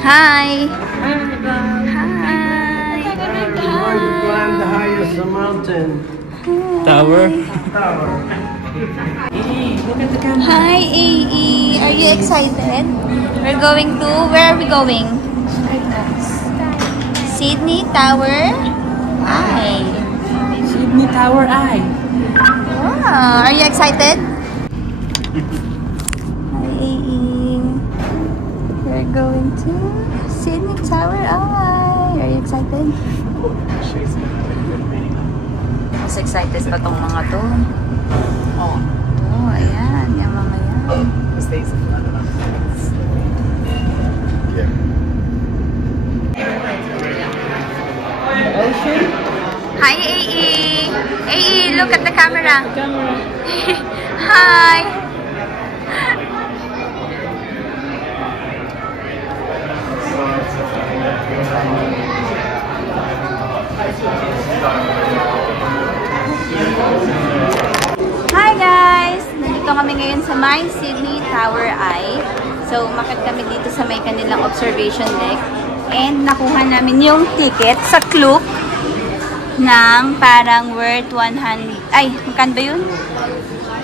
Hi! Hi! Hi! We're going to climb the highest mountain. Tower. Look at the camera. Hi, AE! Are you excited? We're going to... Where are we going? Sydney Tower Eye. Sydney Tower Eye. Wow! Are you excited? Hi, AE! We're going to Sydney Tower Eye. Are you excited? Mas excited pa tong mga to. Oh, ayan. Yung mga yan. Ocean. Hi, AE! AE, look at the camera. Camera. Hi! Hi guys! Nandito kami ngayon sa My Sydney Tower Eye. So, umakyat kami dito sa may kanilang observation deck. And nakuha namin yung ticket sa Klook ng parang worth 100... Ay, magkano ba yun?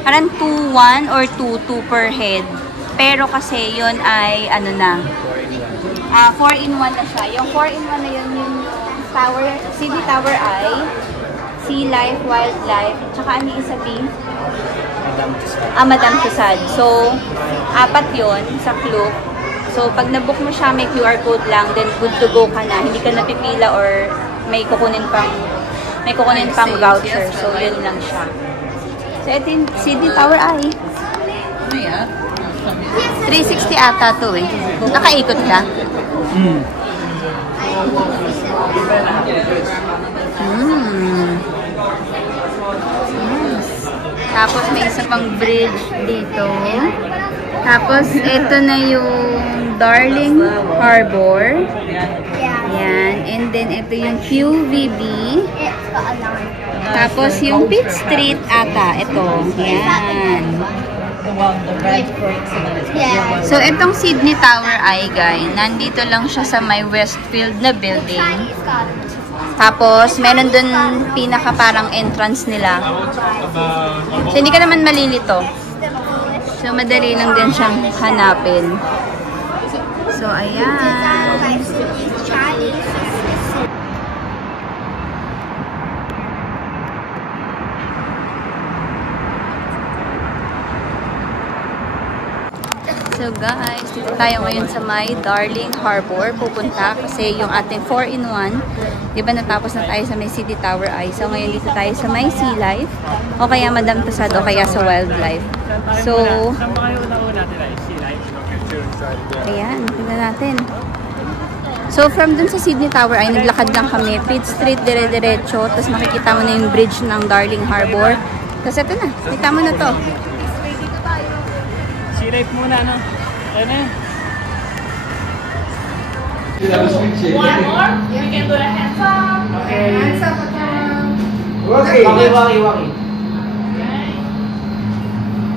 Parang 2-1 or 2-2 per head. Pero kasi yun ay ano na, 4-in-1 na siya. Yung 4-in-1 na yun yung Tower, Sydney Tower Eye, Sea Life, Wildlife, tsaka ano yung isa B? Madame Tussauds. So, 4 yun sa Klook. So, pag nabook mo siya, may QR code lang, then good to go ka na. Hindi ka napipila or may kukunin pang voucher. So, yun lang siya. So, ito yung Sydney Tower Eye. 360 ata to eh. Nakaikot ka? Tapos may isa pang bridge dito. Tapos ito na yung Darling Harbor. Yan. And then ito yung QVB. Tapos yung Pitt Street ata. Ito. Yan. So, itong Sydney Tower Eye, guys, nandito lang siya sa may Westfield na building. Tapos, meron dun pinaka parang entrance nila. So, hindi ka naman malilito. So, madali lang din siyang hanapin. So, ayan. So guys, dito tayo ngayon sa may Darling Harbor pupunta kasi yung ating 4-in-1, di ba natapos na tayo sa may Sydney Tower Eye. So ngayon dito tayo sa may Sea Life o kaya Madame Tussauds o kaya sa Wildlife. So, Saan ba kayo una-una natin? Sea Life? ayan, tingnan natin. So from dun sa Sydney Tower Eye, naglakad lang kami. Pitt Street, dire-diretso. Tapos makikita mo na yung bridge ng Darling Harbor. Tapos ito na, kita mo na to. Sea Life muna, no? Ayan na yun. One more. You can do the hands up. Okay. Hands up. Waki, waki, waki.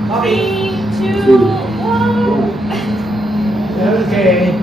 Okay. 3, 2, 1. Okay.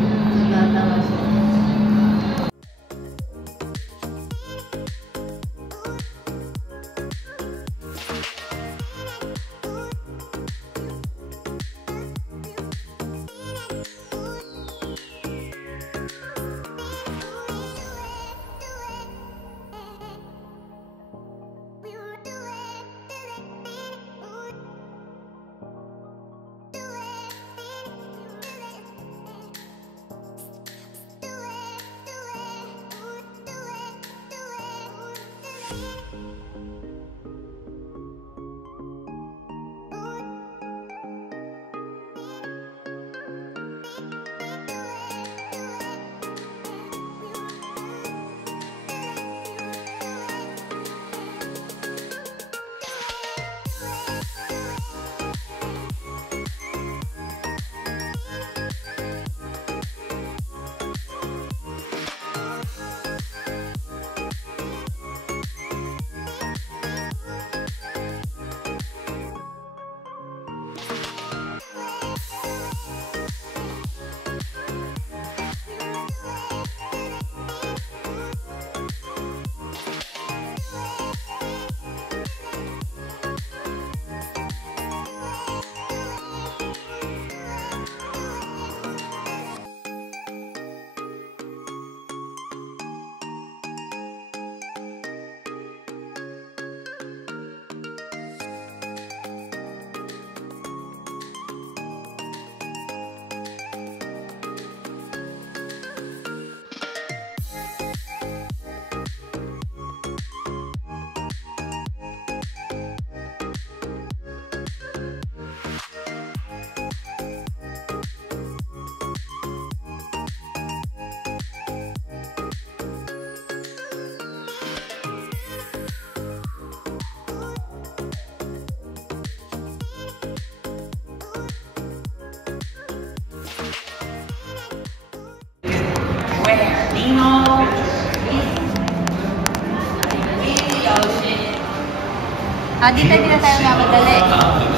Dito tayo mamadali.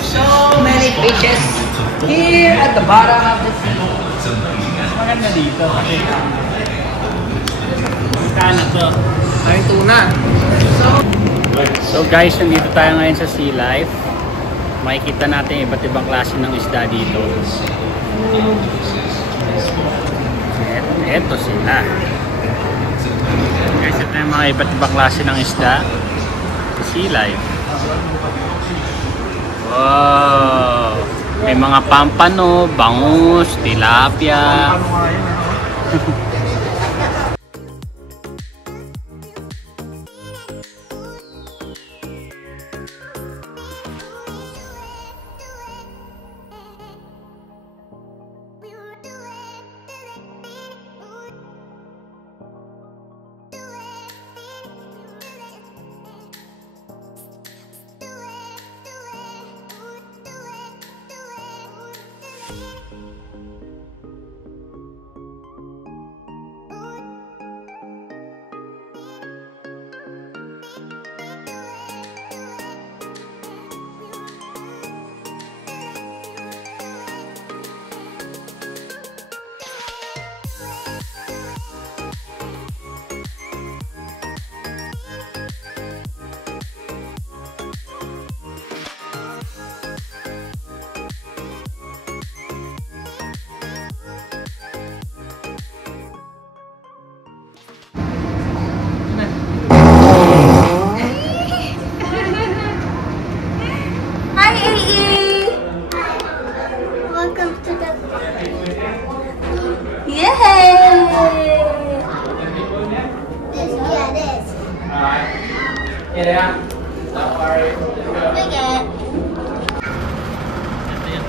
So many fishes here at the bottom of the sea. Maganda dito kasi kana to. Ay, tuna. So guys, nandito tayo ngayon sa Sea Life. Makikita natin iba't ibang klase ng isda dito. Eto sila. Guys, ito yung mga iba't ibang klase ng isda sa Sea Life. Wow! May mga pampano, bangus, tilapia.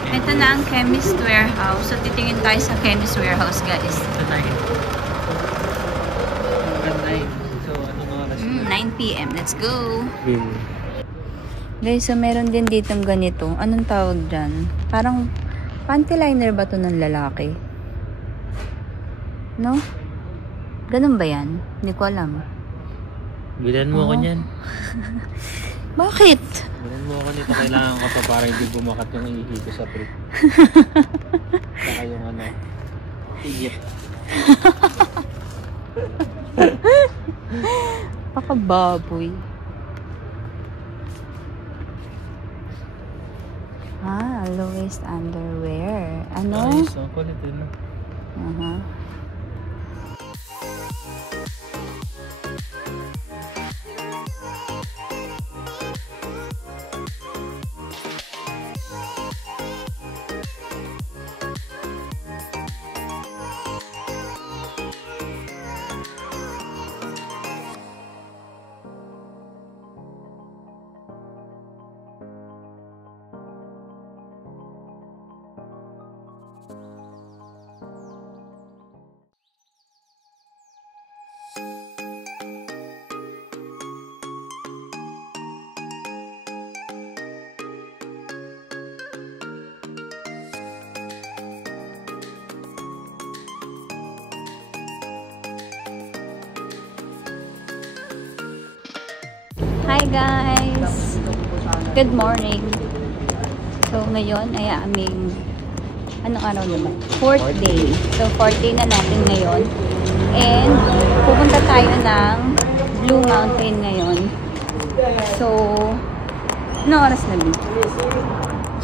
Ito na ang Chemist Warehouse. So, titingin tayo sa Chemist Warehouse, guys. Ito tayo. So, anong oras? 9 PM. Let's go! Guys, so meron din ditong ganito. Anong tawag dyan? Parang panty liner ba to ng lalaki? No? Ganun ba yan? Hindi ko alam. Bilan mo ko niyan. Bakit? Bilan mo ko nito. Kailangan ko pa para hindi bumakat yung ihi ko sa trip. Saka yung ano, higit. Pakababoy. Low-waist underwear. Ano? Nice, ang kulit din. Hi guys! Good morning! So ngayon ay aming anong araw na ba? 4th day. So 4th day na natin ngayon. And pupunta tayo ng Blue Mountain ngayon. So anong oras na ba?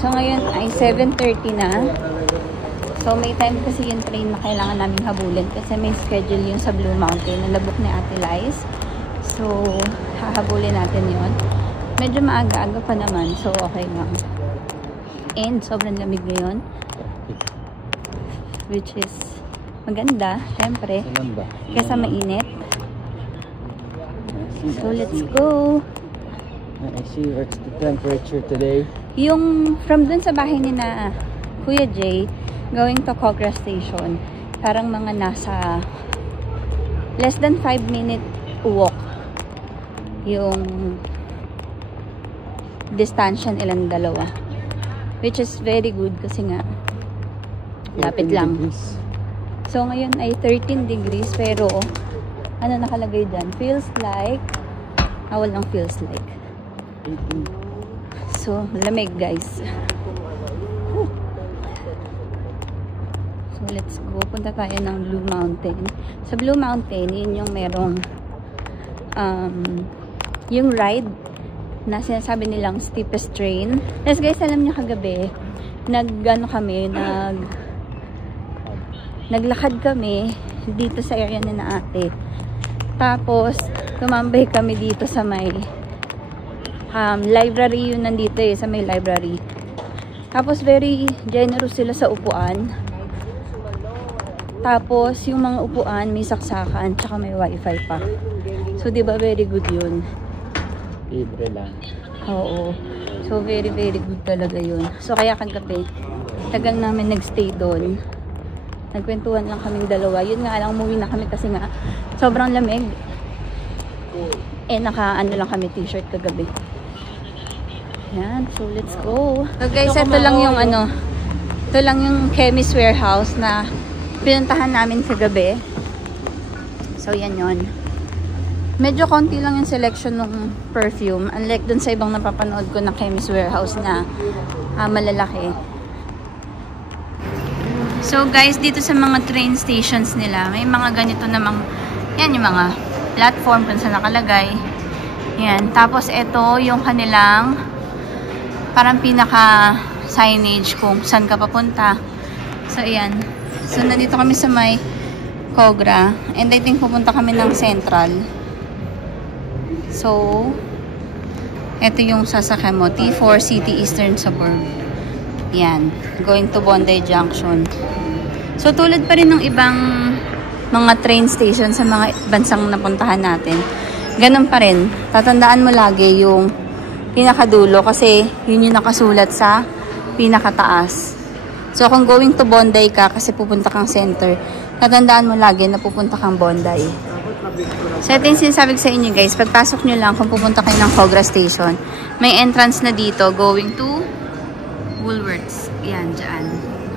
So ngayon ay 7:30 na. So may time kasi yung train na kailangan namin habulin kasi may schedule yung sa Blue Mountain na nabuk ni Ate Liz. So hahabulin natin yon. Medyo maaga-aga pa naman, so okay lang. And sobrang lamig ngayon, which is maganda, syempre, kaysa mainit. So let's go. I see what's the temperature today. Yung from dun sa bahay ni na Kuya Jay going to Cogra Station, parang mga nasa less than 5-minute walk yung distansya nilang dalawa, which is very good kasi nga lapit lang. So ngayon ay 13 degrees pero Ano nakalagay dyan? Feels like, walang feels like. So, lamig guys. So, let's go. Punta tayo ng Blue Mountain. Sa Blue Mountain, yun yung merong yung ride na sinasabi nilang steepest train. Yes guys, alam niyo kagabi, naglakad kami dito sa area na ate. Tapos, tumambay kami dito sa may library, yun nandito sa may library. Tapos, very generous sila sa upuan. Tapos, yung mga upuan, may saksakan, tsaka may wifi pa. So, diba, very good yun. Libre lang. Oo. So, very, very good talaga yun. So, kaya kagabi, tagal namin nagstay doon. Nagkwentuhan lang kaming dalawa. Yun nga lang, umuwi na kami kasi nga, sobrang lamig. Naka-ano lang kami, t-shirt kagabi. Yan. So, let's go. So, guys, ito lang yung ito lang yung Chemist Warehouse na pinuntahan namin kagabi. So, yan yun. Medyo konti lang yung selection ng perfume. Unlike dun sa ibang napapanood ko na Chemist Warehouse na malalaki. So guys, dito sa mga train stations nila, may mga ganito namang, yan yung mga platform kung saan nakalagay. Yan. Tapos ito yung kanilang parang pinaka signage kung saan ka papunta. So ayan. So nandito kami sa may Cogra. And I think pupunta kami ng Central. So, ito yung sasakyan mo. T4 City Eastern Suburb. Yan. Going to Bondi Junction. So, tulad pa rin ng ibang mga train station sa mga bansang napuntahan natin. Ganun pa rin. Tatandaan mo lagi yung pinakadulo kasi yun yung nakasulat sa pinakataas. So, kung going to Bondi ka kasi pupunta kang center, tatandaan mo lagi na pupunta kang Bondi. So, ito yung sinasabi ko sa inyo guys. Pagpasok nyo lang kung pupunta kayo ng Cogra Station, may entrance na dito going to Woolworths. Yan, dyan.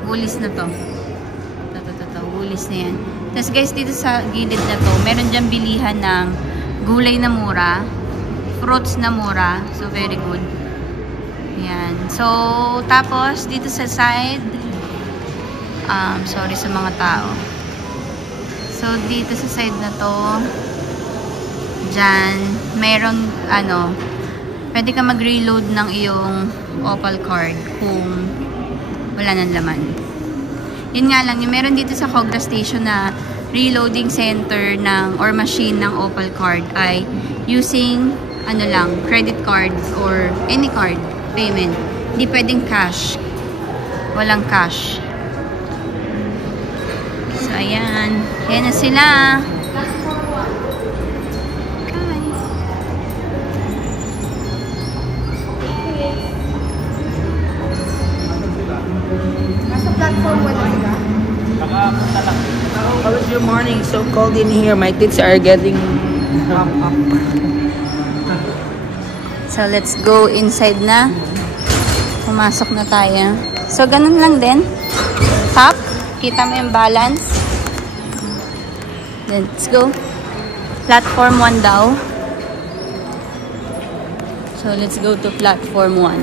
Woolies na to. Woolies na yan. Tapos guys, dito sa gilid na to, meron dyan bilihan ng gulay na mura, fruits na mura. So, very good. Yan. So, tapos, dito sa side, sorry sa mga tao. So, dito sa side na to, dyan, mayroon, pwede ka mag-reload ng iyong Opal card kung wala nang laman. Yun nga lang, yung meron dito sa Cogra Station na reloading center or machine ng Opal card ay using, credit card or any card payment. Hindi pwedeng cash. Walang cash. So, ayan. Ayan na sila. Nasa platform 1 na sila? How was your morning? So cold in here. My tits are getting up. So, let's go inside na. Pumasok na tayo. So, ganun lang din. Top. Kita mo yung balance. Let's go. Platform 1 daw. So, let's go to platform 1.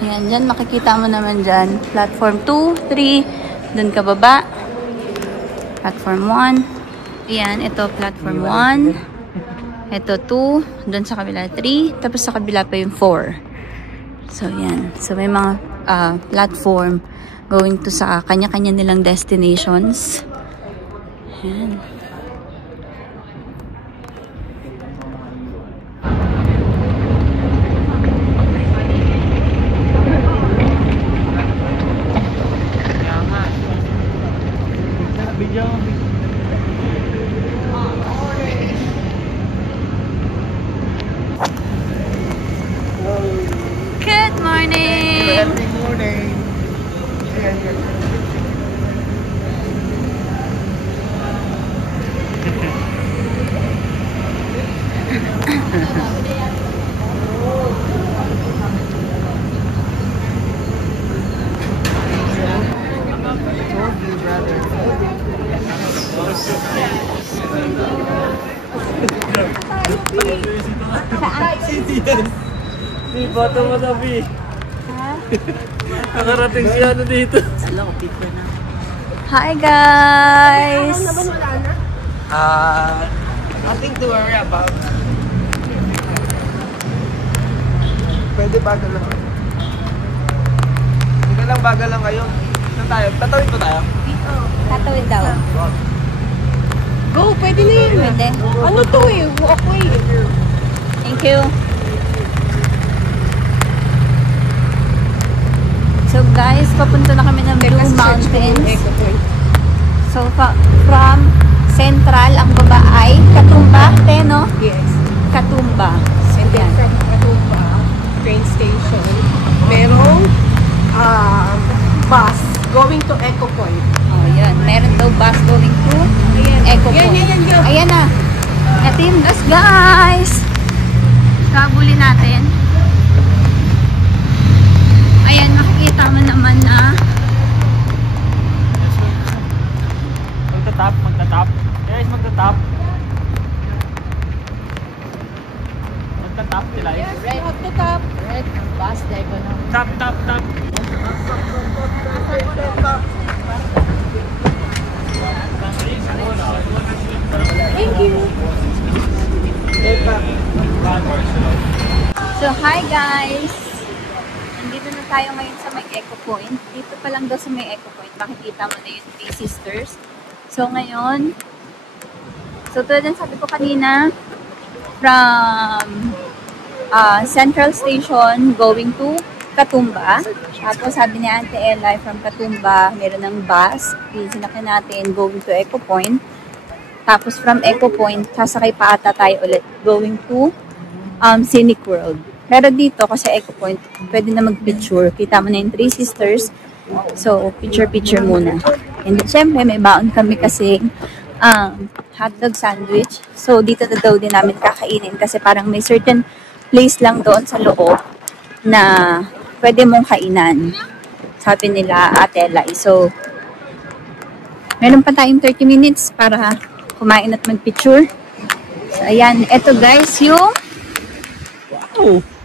Ayan, dyan makikita mo naman dyan. Platform 2, 3. Doon ka baba. Platform 1. Ayan, ito platform 1. Ito 2. Doon sa kabila 3. Tapos sa kabila pa yung 4. So, ayan. So, may mga platform going to sa kanya-kanya nilang destinations. Ayan. Good morning! Every morning. Di, boto mo na, Bi. Ha? Nakarating si ano dito. Hi guys! Nothing to worry about. Pwede bagal lang. Hindi lang bagal lang kayo. Saan tayo? Tatawid pa tayo? Tatawid daw. Go, pwede na yun. Pwede. Ano to eh? Walkway. Thank you. So guys, papunta na kami ng Blue Mountains. So from Central, ang baba ay Katumba, no? Yes. Katumba. And then from Katumba train station, merong bus going to Echo Point. Oh, yan. Meron daw bus going to Echo Point. Yan. Ayan na. Ito yung bus, guys. Kabuli natin. Ayan, makikita mo naman na Magta-top. Guys, magta-top. Magta-top sila. Red up to top. Red bus, Echo na. Top. Thank you. So, hi guys! Nandito na tayo ngayon sa may Echo Point. Dito pa lang daw sa may Echo Point, makikita mo na yung Three Sisters. So, ngayon, tulad ng sabi ko kanina, from Central Station going to Katumba. Tapos, sabi ni Ate Ella, from Katumba, meron ng bus. Sinakyan natin going to Echo Point. Tapos, from Echo Point, sasakay pa ata tayo ulit going to Scenic World. Pero dito, kasi Echo Point, pwede na mag-picture. Kita mo na yung Three Sisters. So, picture muna. And then, syempre, may baon kami kasi hotdog sandwich. So, dito na daw din namin kakainin kasi parang may certain place lang doon sa loob na pwede mong kainan. Sabi nila, Ate Eli. So, meron pa tayong 30 minutes para kumain at mag-picture. So, ayan. Ito guys, yung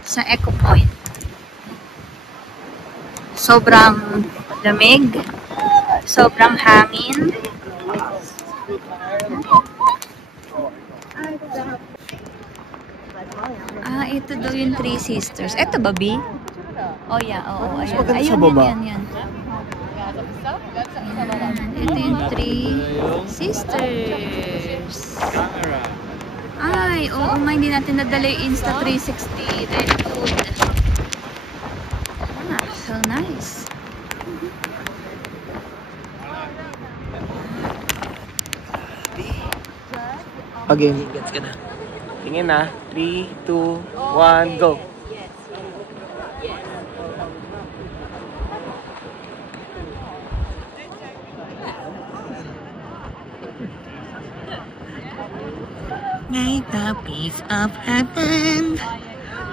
sa Echo Point. Sobrang lamig. Sobrang hangin. Ito daw yung Three Sisters. Ito ba, B? Oh, yeah. Oo. Ayan. Ito yung Three Sisters. Ay, oo nga, hindi natin nadala yung Insta360. Very good. So nice. Again, gets ka na. Tingin na. 3, 2, 1, go! Make a piece of heaven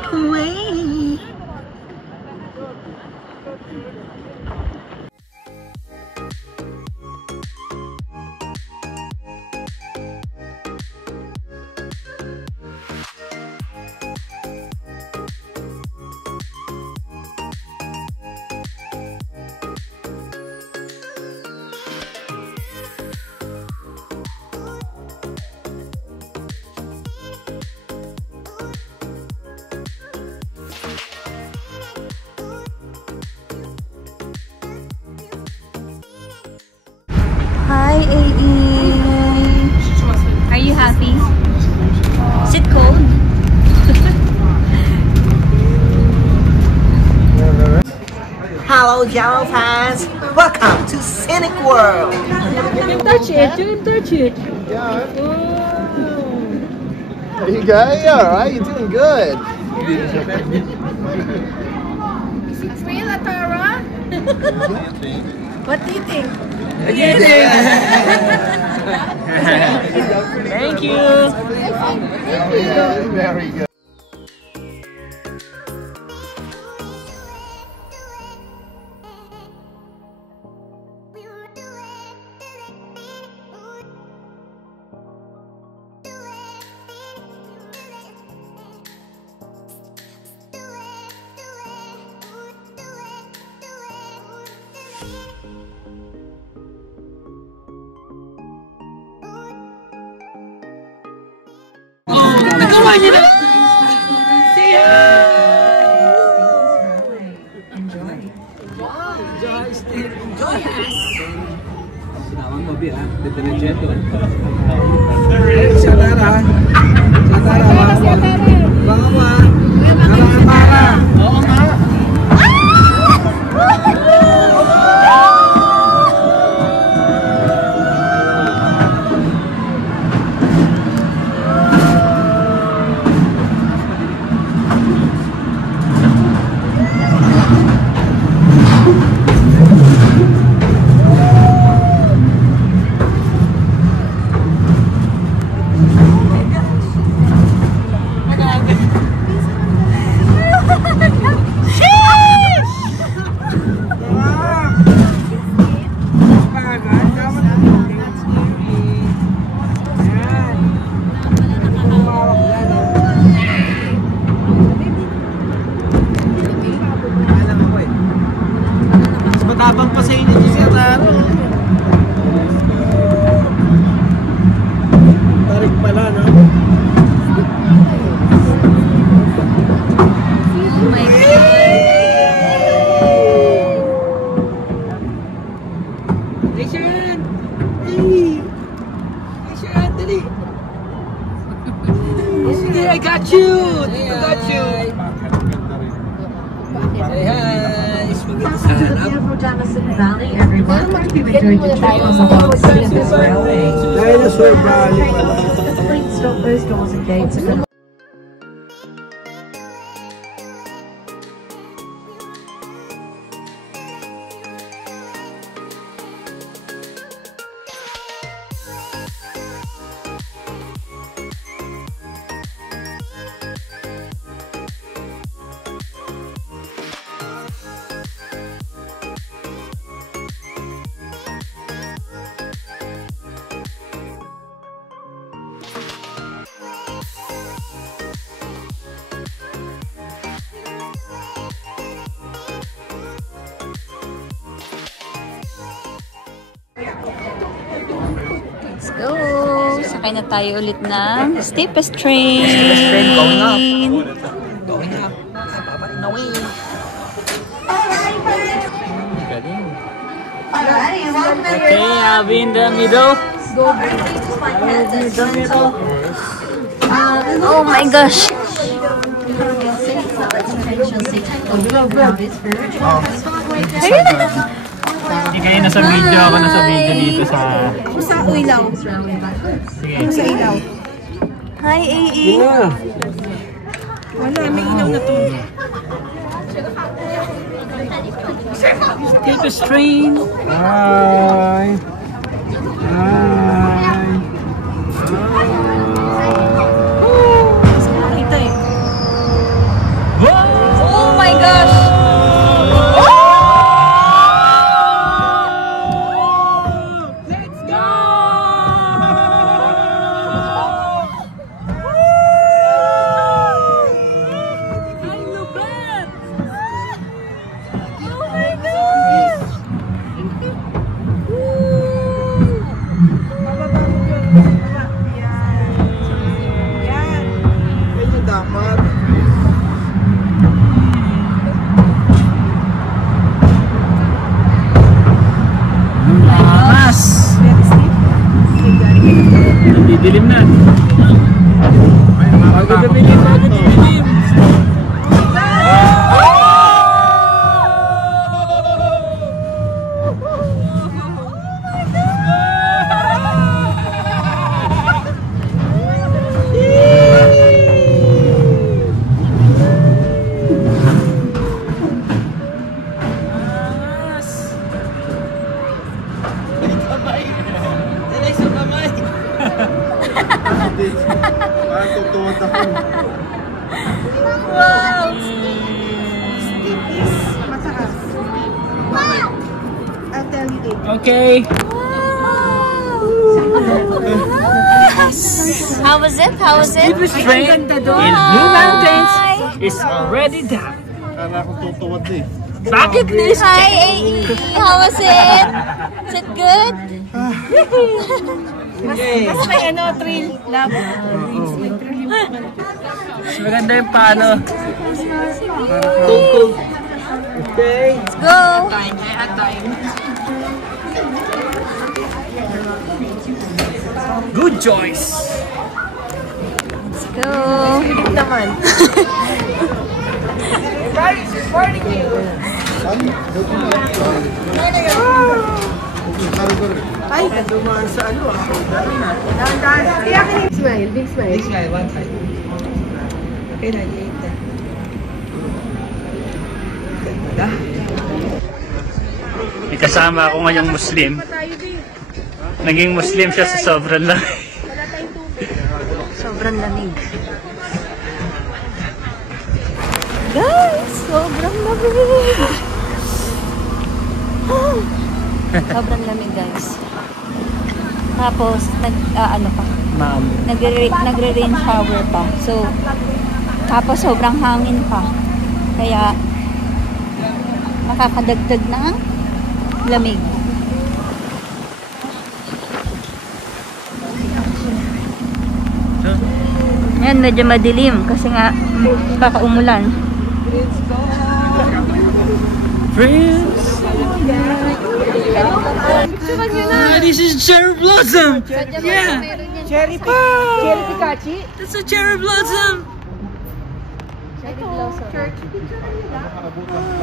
away. Hi, AE. Are you happy? Is it cold? Hello, Jello fans! Welcome to Scenic World! You can touch it. There you go. Yeah, all right. You're doing good. Real Tara? What do you think? Thank you. Very good. Matabang pa sa inyo siya, Taro. Tarik pala, no? Oh my God! Jason! Hey! Jason, dali! Sige, I got you! I got you! Say hi! Beautiful Jamison Valley, everyone. Hope you enjoyed the trip on the long Genesis Railway. Dinosaur Valley. Please stop those doors and gates. Let's go! Sakay na tayo ulit ng steepest train. Steepest train, going up. Going up. Papain away. Okay, I'll be in the middle. Oh my gosh! Hindi kayo nasa video, ako nasa video dito sa... Ako sa ilaw. Ako sa ilaw. Hi, AE! Yeah. Wala, may ilaw na to. Take a train. Hi. Hi. Nakita eh. Oh my gosh! Let's go! Dilim na. Bago dumilim, bago dumilim. Wow! I'll tell you later. Okay. How was it? How was it? This train in Blue Mountains is already done. Kala ko tutuwad eh. Bakit this? Hi, AE! How was it? Is it good? Mas may ano, thrill, love. Mas maganda yung paano. Let's go! Good choice. Let's go! Naman. Ay, dumaan sa ano ah. Dahan-dahan. Kaya kanin. Smile, big smile. Big smile, one side. Okay, nag-iit na. May kasama ako ngayong Muslim. Naging Muslim siya sa sobrang lang. Sobrang lamig. Guys, sobrang lamig. Sobrang lamig, guys. Tapos, ano pa? Ma'am. Nagre-rain shower pa. So, tapos sobrang hangin pa. Kaya, nakakadagdag ng lamig. Yan, medyo madilim kasi nga baka umulan. Friends! This is cherry blossom! Yeah! Cherry pa! Cherry Pikachu? That's a cherry blossom!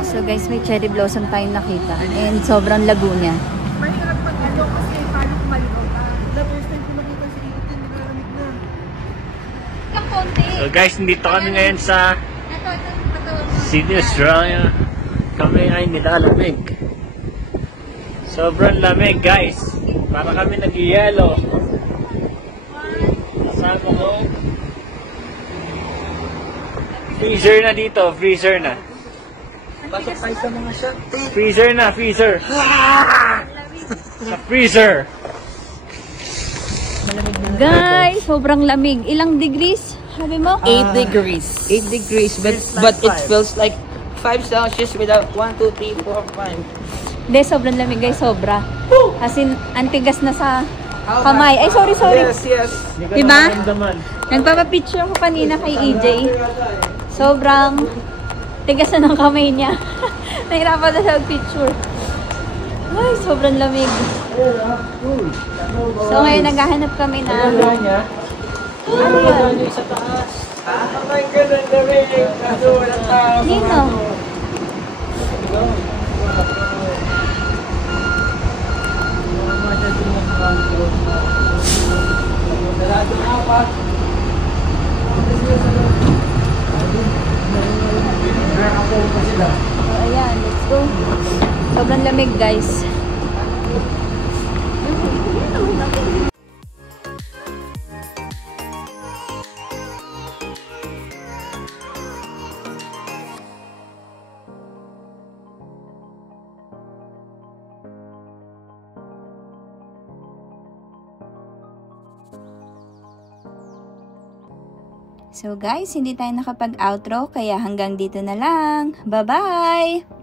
So guys, may cherry blossom tayong nakita. And sobrang lago niya. So guys, nandito kami ngayon sa Sydney, Australia. Kami ay nilalamig. Sobrang lamig, guys. Para kami nag-yelo. Kasama ko. Freezer na dito, freezer na. Pasok tayo sa mga shot. Freezer na, freezer. Sa freezer. Guys, sobrang lamig. Ilang degrees? Sabi mo? 8 degrees. 8 degrees, but it feels like 5 Celsius without 1, 2, 3, 4, 5. Hindi, sobrang lamig guys, sobra. As in, antigas na sa kamay. Ay, sorry. Yes, yes. Diba? Nagpapapicture ako kanina kay EJ. Sobrang tigas na ng kamay niya. Nahirapan na siya mag-picture. Ay, sobrang lamig. So, ngayon naghahanap kami na... Ano yan? Ang ganda na rin. Kaso walang tao. Nino? So, ayan, let's go. Sobrang lamig, guys. So guys, hindi tayo nakapag-outro kaya hanggang dito na lang. Bye-bye!